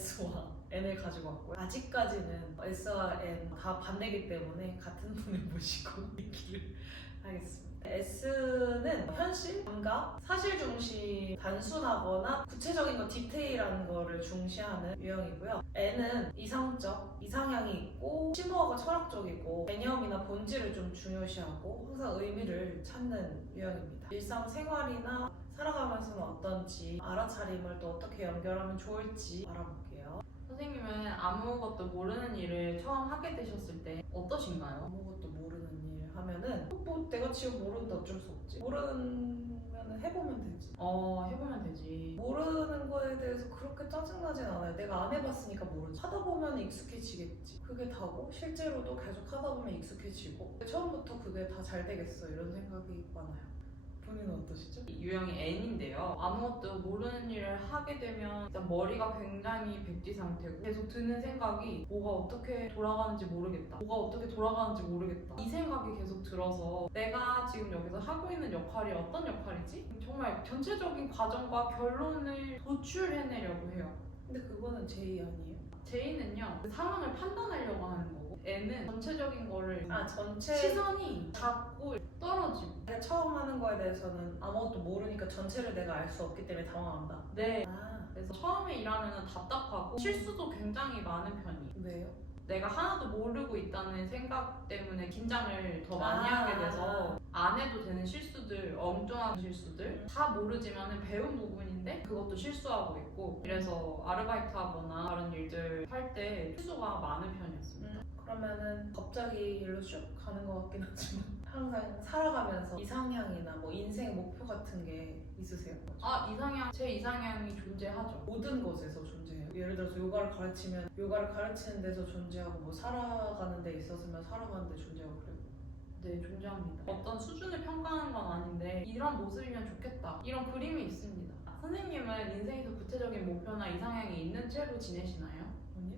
S와 N을 가지고 왔고요. 아직까지는 S와 N 다 반대기 때문에 같은 분을 모시고 얘기를 하겠습니다. S는 현실, 감각, 사실 중심, 단순하거나 구체적인 거, 디테일한 거를 중시하는 유형이고요. N은 이상적, 이상향이 있고 심오하고 철학적이고 개념이나 본질을 좀 중요시하고 항상 의미를 찾는 유형입니다. 일상생활이나 살아가면서는 어떤지, 알아차림을 또 어떻게 연결하면 좋을지 알아볼게요. 선생님은 아무것도 모르는 일을 처음 하게 되셨을 때 어떠신가요? 아무것도 모르는 일 하면은 뭐 내가 지금 모르는데 어쩔 수 없지. 모르면 해보면 되지. 해보면 되지. 모르는 거에 대해서 그렇게 짜증나진 않아요. 내가 안 해봤으니까 모르지. 하다 보면 익숙해지겠지. 그게 다고 실제로도 계속 하다 보면 익숙해지고 처음부터 그게 다 잘 되겠어 이런 생각이 많아요. 본인은 어떠시죠? 유형이 N인데요. 아무것도 모르는 일을 하게 되면 일단 머리가 굉장히 백지 상태고 계속 드는 생각이 뭐가 어떻게 돌아가는지 모르겠다. 뭐가 어떻게 돌아가는지 모르겠다. 이 생각이 계속 들어서 내가 지금 여기서 하고 있는 역할이 어떤 역할이지? 정말 전체적인 과정과 결론을 도출해내려고 해요. 근데 그거는 J 아니에요? J는요, 그 상황을 판단하려고 하는 거고 N은 전체적인 거를 전체 시선이 작고 떨어지고. 내가 처음 하는 거에 대해서는 아무것도 모르니까 전체를 내가 알 수 없기 때문에 당황한다. 네. 아, 그래서 처음에 일하면 답답하고 실수도 굉장히 많은 편이에요. 왜요? 내가 하나도 모르고 있다는 생각 때문에 긴장을 더 많이 하게 돼서 안 해도 되는 실수들, 엉뚱한 실수들 다 모르지만은 배운 부분인데 그것도 실수하고 있고 그래서 아르바이트 하거나 다른 일들 할 때 실수가 많은 편이었습니다. 그러면은 갑자기 일로 슉 가는 것 같긴 하지만 항상 살아가면서 이상향이나 뭐 인생 목표 같은 게 있으세요? 제 이상향이 존재하죠. 모든 것에서 존재해요. 예를 들어서 요가를 가르치면 요가를 가르치는 데서 존재하고 뭐 살아가는 데 있었으면 살아가는 데 존재하고 그래요. 네, 존재합니다. 어떤 수준을 평가하는 건 아닌데 이런 모습이면 좋겠다. 이런 그림이 있습니다. 선생님은 인생에서 구체적인 목표나 이상향이 있는 채로 지내시나요? 아니요?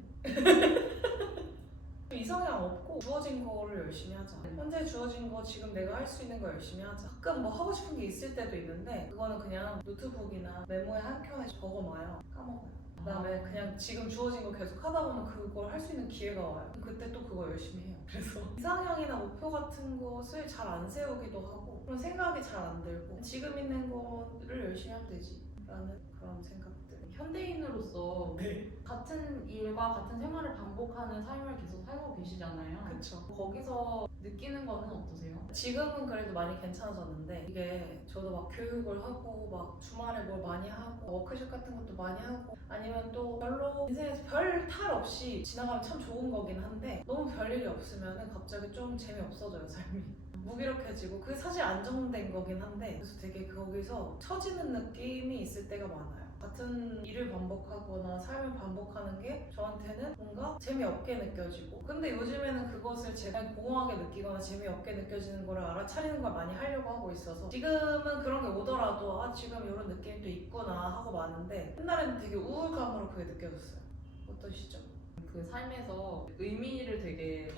이상향 없고 주어진 거를 열심히 하자. 현재 주어진 거 지금 내가 할 수 있는 거 열심히 하자. 가끔 뭐 하고 싶은 게 있을 때도 있는데 그거는 그냥 노트북이나 메모에 한 켠에 적어놔요. 까먹어요. 그다음에 그냥 지금 주어진 거 계속 하다 보면 그걸 할 수 있는 기회가 와요. 그때 또 그거 열심히 해요. 그래서 이상향이나 목표 같은 것을 잘 안 세우기도 하고 그런 생각이 잘 안 들고 지금 있는 거를 열심히 하면 되지 라는 그런 생각들. 현대인으로서 네. 같은 일과 같은 생활을 반복하는 삶을 계속 살고 계시잖아요. 그쵸. 거기서 느끼는 거는 어떠세요? 지금은 그래도 많이 괜찮아졌는데 이게 저도 막 교육을 하고 막 주말에 뭘 많이 하고 워크숍 같은 것도 많이 하고 아니면 또 별로 인생에서 별 탈 없이 지나가면 참 좋은 거긴 한데 너무 별일이 없으면 갑자기 좀 재미없어져요 삶이. 무기력해지고 그게 사실 안정된 거긴 한데 그래서 되게 거기서 처지는 느낌이 있을 때가 많아요. 같은 일을 반복하거나 삶을 반복하는 게 저한테는 뭔가 재미없게 느껴지고 근데 요즘에는 그것을 제가 공허하게 느끼거나 재미없게 느껴지는 거를 알아차리는 걸 많이 하려고 하고 있어서 지금은 그런 게 오더라도 지금 이런 느낌도 있구나 하고 마는데 옛날에는 되게 우울감으로 그게 느껴졌어요. 어떠시죠? 그 삶에서 의미를 되게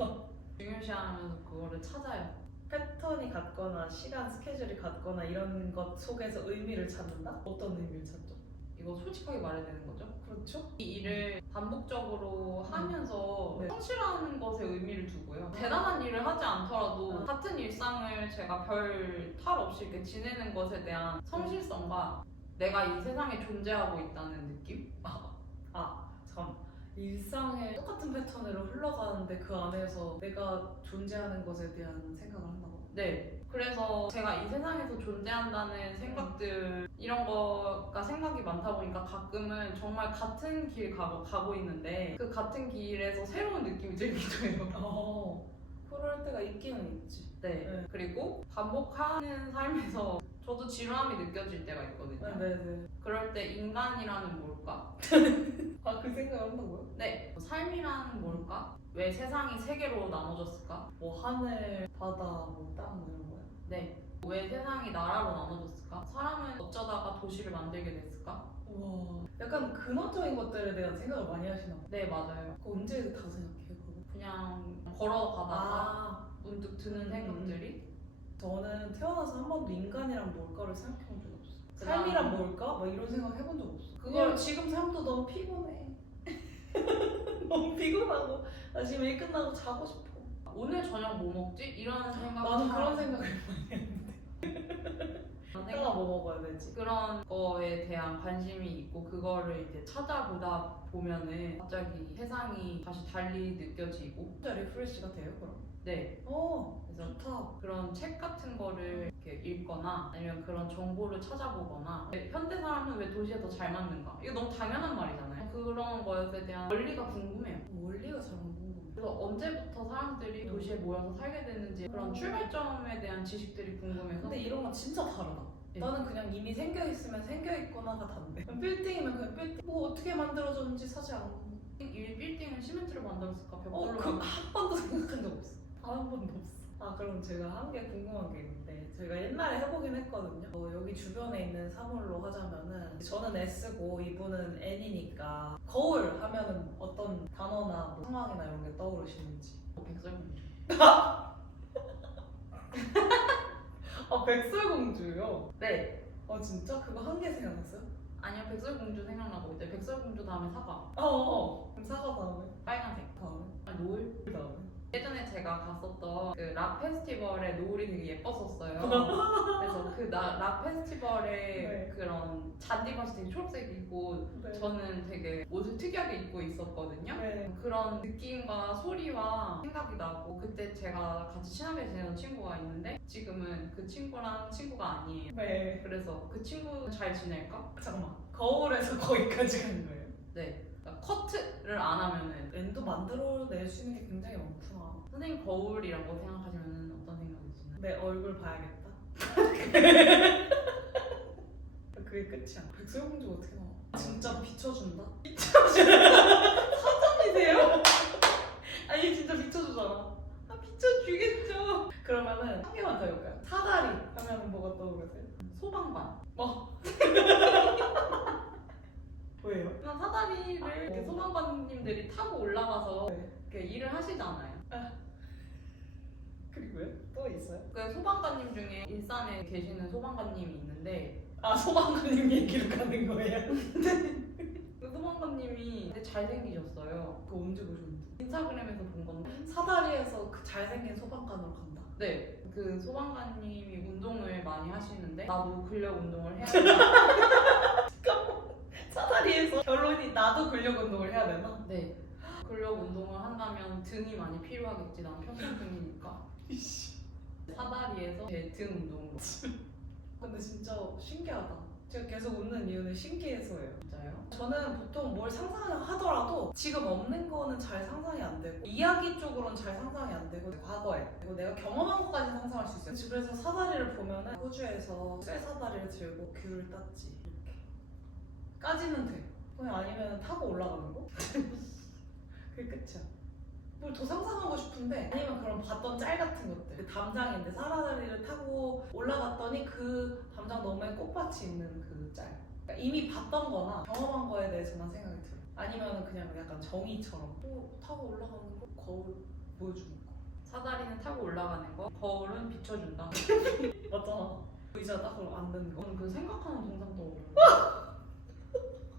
중요시하면서 그거를 찾아요. 패턴이 같거나 시간 스케줄이 같거나 이런 것 속에서 의미를 찾는다? 어떤 의미를 찾죠? 이거 솔직하게 말해야 되는 거죠? 그렇죠? 이 일을 반복적으로 하면서 네. 성실한 것에 의미를 두고요. 대단한 일을 하지 않더라도 같은 일상을 제가 별 탈 없이 이렇게 지내는 것에 대한 성실성과 내가 이 세상에 존재하고 있다는 느낌? 참 일상의 똑같은 패턴으로 흘러가는데 그 안에서 내가 존재하는 것에 대한 생각을 한다고? 네. 그래서 제가 이 세상에서 존재한다는 생각들 이런 거가 생각이 많다 보니까 가끔은 정말 같은 길 가고 있는데 그 같은 길에서 새로운 느낌이 들기도 해요. 그럴 때가 있기는 있지. 네. 그리고 반복하는 삶에서 저도 지루함이 느껴질 때가 있거든요. 네네. 그럴 때 인간이라는 뭘까? 그 생각을 한다고요? 네. 삶이란 뭘까? 왜 세상이 세 개로 나눠졌을까? 뭐 하늘, 바다, 뭐 땅, 뭐 이런 거요? 네. 왜 세상이 나라로 나눠졌을까? 사람은 어쩌다가 도시를 만들게 됐을까? 와, 약간 근원적인 것들에 대한 생각을 많이 하시나 봐요. 네, 맞아요. 그거 언제 다 생각해요, 그거? 그냥 걸어가다가 문득 드는 생각들이 저는 태어나서 한 번도 인간이란 뭘까를 생각해 본 적이 없어요. 그다음- 삶이란 뭘까? 막 이런 생각 해본 적 없어. 그걸 지금 삶도 너무 피곤해. 너무 피곤하고 나 지금 일 끝나고 자고 싶어. 오늘 저녁 뭐 먹지? 이런 생각. 나는 그런 생각을 많이 했는데. 내가 뭐 먹어야 되지? 그런 거에 대한 관심이 있고 그거를 이제 찾아보다 보면은 갑자기 세상이 다시 달리 느껴지고. 진짜 리프레시가 돼요 그럼? 네. 그래서 좋다. 그런 책 같은 거를 이렇게 읽거나 아니면 그런 정보를 찾아보거나 현대 사람은 왜 도시에 더 잘 맞는가? 이거 너무 당연한 말이잖아요. 그런 것에 대한 원리가 궁금해요. 원리가 잘 안 궁금해. 그래서 언제부터 사람들이 도시에 모여서 살게 됐는지 그런 출발점에 대한 지식들이 궁금해서. 근데 이런 건 진짜 다르다. 네. 나는 그냥 이미 생겨있으면 생겨있거나가 단데 빌딩이면 그냥 빌딩 뭐 어떻게 만들어졌는지 사실 안 궁금해. 이 빌딩을 시멘트로 만들었을까? 벽돌로 그 한 번도 생각한 적 없어. 단 한 번도 없어. 아 그럼 제가 한 개 궁금한 게 있는데 저희가 옛날에 해보긴 했거든요. 여기 주변에 있는 사물로 하자면은 저는 S고 이분은 N이니까 거울 하면은 어떤 단어나 뭐 상황이나 이런 게 떠오르시는지. 백설공주. 백설공주요? 네. 진짜? 그거 한 개 생각났어요? 아니요, 백설공주 생각나고 이제 백설공주 다음에 사과. 그럼 사과 다음에? 빨간색. 다음에? 노을. 그 다음에? 예전에 제가 갔었던 그 락 페스티벌의 노을이 되게 예뻤었어요. 그래서 그 락 페스티벌의 네. 그런 잔디밭이 되게 초록색이고 네. 저는 되게 옷을 특이하게 입고 있었거든요. 네. 그런 느낌과 소리와 생각이 나고 그때 제가 같이 친하게 지내던 친구가 있는데 지금은 그 친구랑 친구가 아니에요. 네. 그래서 그 친구는 잘 지낼까? 잠깐만. 거울에서 거기까지 간 거예요? 네. 그러니까 커트를 안 하면은 랜도 만들어낼 수 있는 게 굉장히 많구나. 선생님 거울이라고 생각하시면 어떤 생각이 드시나요? 내 얼굴 봐야겠다. 그게 끝이야. 백설공주 어떻게 나와? 진짜 비춰준다? 사전이세요? 아니 진짜 비춰주잖아. 비춰주겠죠. 그러면은 한 개만 더 해볼까요? 사다리 하면 뭐가 떠오르세요? 소방관. 왜요? 그냥 사다리를 이렇게 소방관님들이 타고 올라가서 네. 이렇게 일을 하시잖아요. 그리고요? 또 있어요? 그 소방관님 중에 일산에 계시는 소방관님이 있는데 소방관님 얘기로 가는 거예요? 그 소방관님이 되게 잘생기셨어요. 그거 언제 보셨는데? 인스타그램에서 본 건데. 사다리에서 그 잘생긴 소방관으로 간다. 네. 그 소방관님이 운동을 많이 하시는데 나도 근력 운동을 해야 된다. 사다리에서 결론이 나도 근력 운동을 해야 되나? 네. 근력 운동을 한다면 등이 많이 필요하겠지. 난 평균등이니까. 사다리에서 제 등 운동으로. 근데 진짜 신기하다. 제가 계속 웃는 이유는 신기해서예요. 진짜요? 저는 보통 뭘 상상을 하더라도 지금 없는 거는 잘 상상이 안 되고 이야기 쪽으로는 잘 상상이 안 되고 과거에 그리고 내가 경험한 것까지 상상할 수 있어요. 그래서 사다리를 보면은 호주에서 쇠 사다리를 들고 귤을 땄지 이렇게 까지는 돼. 그냥 아니면 타고 올라가는 거? 그게 끝이야. 뭘 더 상상하고 싶은데 아니면 그런 봤던 짤 같은 것들 그 담장인데 사다리를 타고 올라갔더니 그 담장 너머에 꽃밭이 있는 그 짤. 그러니까 이미 봤던 거나 경험한 거에 대해서만 생각이 들어요. 아니면 그냥 약간 정의처럼 타고 올라가는 거 거울 보여주는 거. 사다리는 타고 올라가는 거, 거울은 비춰준다. 맞잖아. 의자 딱 앉는 거. 저는 그 생각하는 동상도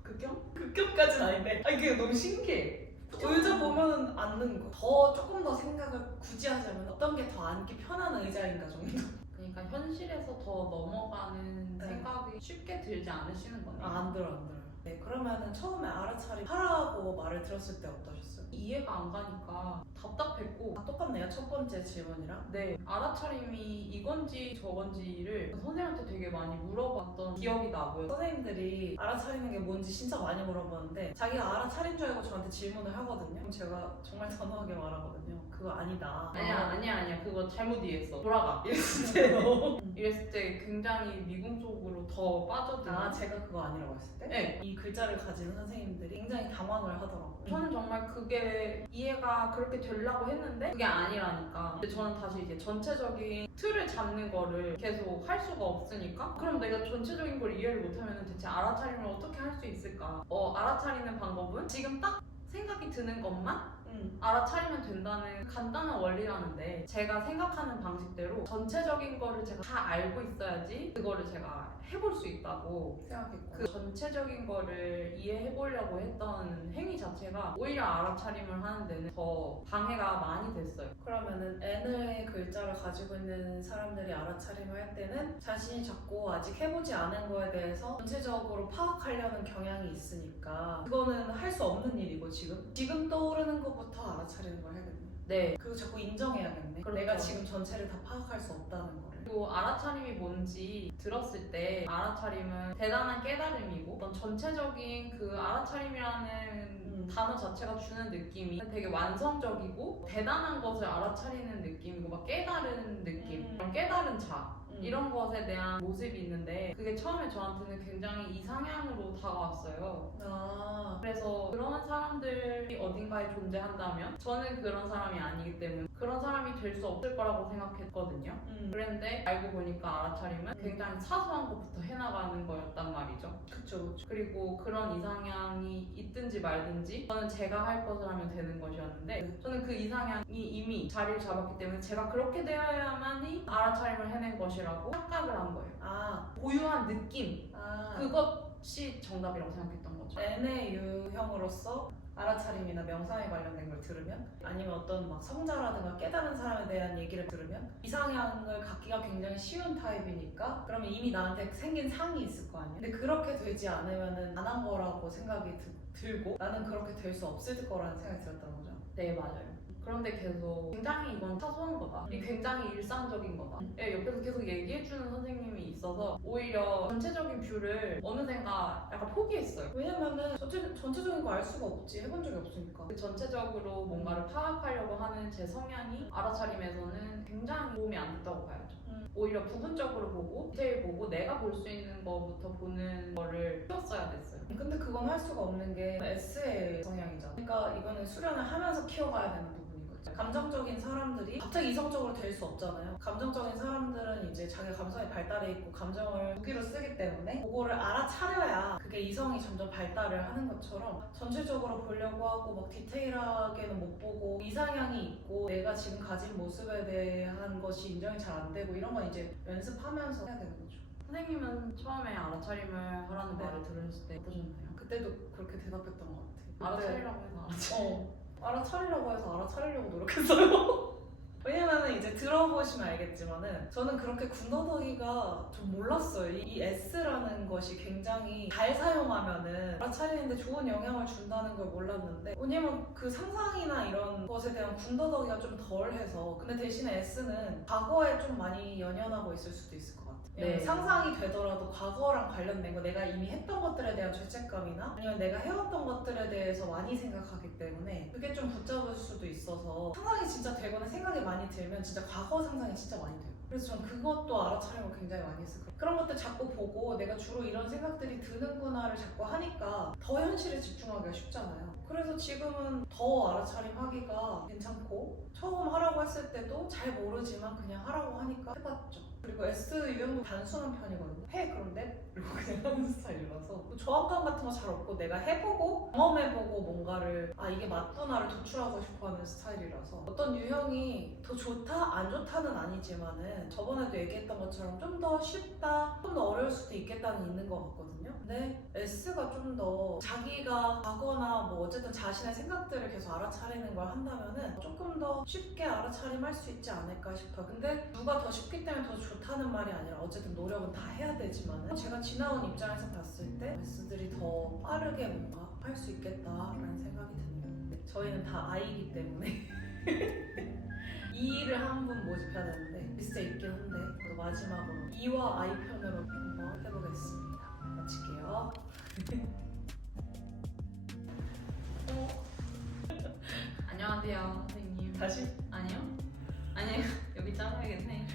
극혐? 극혐까지는 아닌데 그게 너무 신기해. 의자 보면 앉는 거. 더 조금 더 생각을 굳이 하자면 어떤 게 더 앉기 편한 의자인가 정도. 그러니까 현실에서 더 넘어가는 네. 생각이 쉽게 들지 않으시는 거네요. 안 들어. 네, 그러면은 처음에 알아차림 하라고 말을 들었을 때 어떠셨어요? 이해가 안 가니까 답답했고 똑같네요. 첫 번째 질문이랑. 네, 알아차림이 이건지 저건지를 선생님한테 되게 많이 물어봤던 기억이 나고요. 선생님들이 알아차리는 게 뭔지 진짜 많이 물어보는데 자기가 알아차린 줄 알고 저한테 질문을 하거든요. 그럼 제가 정말 단호하게 말하거든요. 그거 아니다. 아니야 그거 잘못 이해했어. 돌아가. 이랬을 때 이랬을 때 굉장히 미궁 쪽으로 더 빠져드는. 제가 그거 아니라고 했을 때? 네. 이 글자를 가지는 선생님들이 굉장히 당황을 하더라고요. 저는 정말 그게 이해가 그렇게 되려고 했는데 그게 아니라니까. 근데 저는 다시 이제 전체적인 틀을 잡는 거를 계속 할 수가 없으니까 그럼 내가 전체적인 걸 이해를 못하면 대체 알아차림을 어떻게 할 수 있을까? 알아차리는 방법은 지금 딱 생각이 드는 것만 알아차리면 된다는 간단한 원리라는데 제가 생각하는 방식대로 전체적인 거를 제가 다 알고 있어야지 그거를 제가 해볼 수 있다고 생각했고 그 전체적인 거를 이해해보려고 했던 행위 자체가 오히려 알아차림을 하는 데는 더 방해가 많이 됐어요. 그러면은 N의 글자를 가지고 있는 사람들이 알아차림을 할 때는 자신이 자꾸 아직 해보지 않은 거에 대해서 전체적으로 파악하려는 경향이 있으니까 그거는 할 수 없는 일이고 지금 떠오르는 것부터 알아차리는 걸 해야겠네. 네. 그거 자꾸 인정해야겠네. 그렇죠. 내가 지금 전체를 다 파악할 수 없다는 거를. 그리고 알아차림이 뭔지 들었을 때 알아차림은 대단한 깨달음이고 어떤 전체적인 그 알아차림이라는 단어 자체가 주는 느낌이 되게 완성적이고 대단한 것을 알아차리는 느낌이고 막 깨달은 느낌 그런 깨달은 자 이런 것에 대한 모습이 있는데 그게 처음에 저한테는 굉장히 이상향으로 다가왔어요. 아, 그래서 그런 사람들이 어딘가에 존재한다면 저는 그런 사람이 아니기 때문에 그런 사람이 될 수 없을 거라고 생각했거든요. 그런데 알고 보니까 알아차림은 굉장히 사소한 것부터 해나가는 거였단 말이죠. 그쵸. 그리고 그런 이상향이 있든지 말든지 저는 제가 할 것을 하면 되는 것이었는데 저는 그 이상향이 이미 자리를 잡았기 때문에 제가 그렇게 되어야만이 알아차림을 해낸 것이라고 착각을 한 거예요. 아, 고유한 느낌 아. 그것이 정답이라고 생각했던 거죠. N의 유형으로서 알아차림이나 명상에 관련된 걸 들으면 아니면 어떤 막 성자라든가 깨달은 사람에 대한 얘기를 들으면 이상향을 갖기가 굉장히 쉬운 타입이니까 그러면 이미 나한테 생긴 상이 있을 거 아니야. 근데 그렇게 되지 않으면은 안 한 거라고 생각이 들고 나는 그렇게 될 수 없을 거라는 생각이 들었던 거죠. 네, 맞아요. 그런데 계속 굉장히 이건 사소한 거다. 이 굉장히 일상적인 거다. 예, 옆에서 계속 얘기해주는 선생님이 있어서 오히려 전체적인 뷰를 어느샌가 약간 포기했어요. 왜냐면은 전체적인 거 알 수가 없지. 해본 적이 없으니까. 그 전체적으로 뭔가를 파악하려고 하는 제 성향이 알아차림에서는 굉장히 도움이 안 됐다고 봐야죠. 오히려 부분적으로 보고 디테일 보고 내가 볼 수 있는 거부터 보는 거를 키웠어야 됐어요. 근데 그건 할 수가 없는 게 S의 성향이잖아. 그러니까 이거는 수련을 하면서 키워가야 되는 부분인 거죠. 감정적인 사람들이 갑자기 이성적으로 될 수 없잖아요. 감정적인 사람들은 이제 자기 감성이 발달해 있고 감정을 무기로 쓰기 때문에 그거를 알아차려야 그게 이성이 점점 발달을 하는 것처럼 전체적으로 보려고 하고 막 디테일하게는 못 보고 이상향이 있고 내가 지금 가진 모습에 대한 것이 인정이 잘 안 되고 이런 건 이제 연습하면서 해야 되는 거죠. 선생님은 처음에 알아차림을 하라는 네. 말을 들으셨을 때 어떠셨나요? 그때도 그렇게 대답했던 것 같아. 알아차리라고 해서 알아차림. 알아차리려고 해서 알아차리려고 노력했어요. 왜냐면은 이제 들어보시면 알겠지만은 저는 그렇게 군더더기가 좀 몰랐어요. 이 S라는 것이 굉장히 잘 사용하면은 알아차리는데 좋은 영향을 준다는 걸 몰랐는데 왜냐면 그 상상이나 이런 것에 대한 군더더기가 좀 덜해서 근데 대신에 S는 과거에 좀 많이 연연하고 있을 수도 있을 것 같아요. 네. 상상이 되더라도 과거랑 관련된 거 내가 이미 했던 것들에 대한 죄책감이나 아니면 내가 해왔던 것들에 대해서 많이 생각하기 때문에 그게 좀 붙잡을 수도 있어서 상상이 진짜 되거나 생각이 많이 들면 진짜 과거 상상이 진짜 많이 돼요. 그래서 전 그것도 알아차림을 굉장히 많이 했을 거예요. 그런 것들 자꾸 보고 내가 주로 이런 생각들이 드는구나를 자꾸 하니까 더 현실에 집중하기가 쉽잖아요. 그래서 지금은 더 알아차림 하기가 괜찮고 처음 하라고 했을 때도 잘 모르지만 그냥 하라고 하니까 해봤죠. 그리고 S 유형도 단순한 편이거든요. 해 그런데 그리고 그냥 하는 스타일이라서 저항감 같은 거 잘 없고 내가 해보고 경험해보고 뭔가를 아 이게 맞구나를 도출하고 싶어하는 스타일이라서 어떤 유형이 더 좋다 안 좋다는 아니지만은 저번에도 얘기했던 것처럼 좀 더 쉽다 좀 더 어려울 수도 있겠다는 있는 것 같거든요. 근데 S가 좀 더 자기가 가거나 뭐 어쨌든 자신의 생각들을 계속 알아차리는 걸 한다면은 조금 더 쉽게 알아차림할 수 있지 않을까 싶어요. 근데 누가 더 쉽기 때문에 더 좋다는 말이 아니라 어쨌든 노력은 다 해야 되지만은 제가 지나온 입장에서 봤을 때 S들이 더 빠르게 뭔가 할 수 있겠다라는 생각이 드네요. 저희는 다 I이기 때문에 E를 한 분 모집해야 되는데 리스트에 있긴 한데 또 마지막으로 E와 I 편으로 한번 해보겠습니다. 마칠게요. 안녕하세요, 선생님. 다시 아니요? 아니요. 여기 잘라야겠네.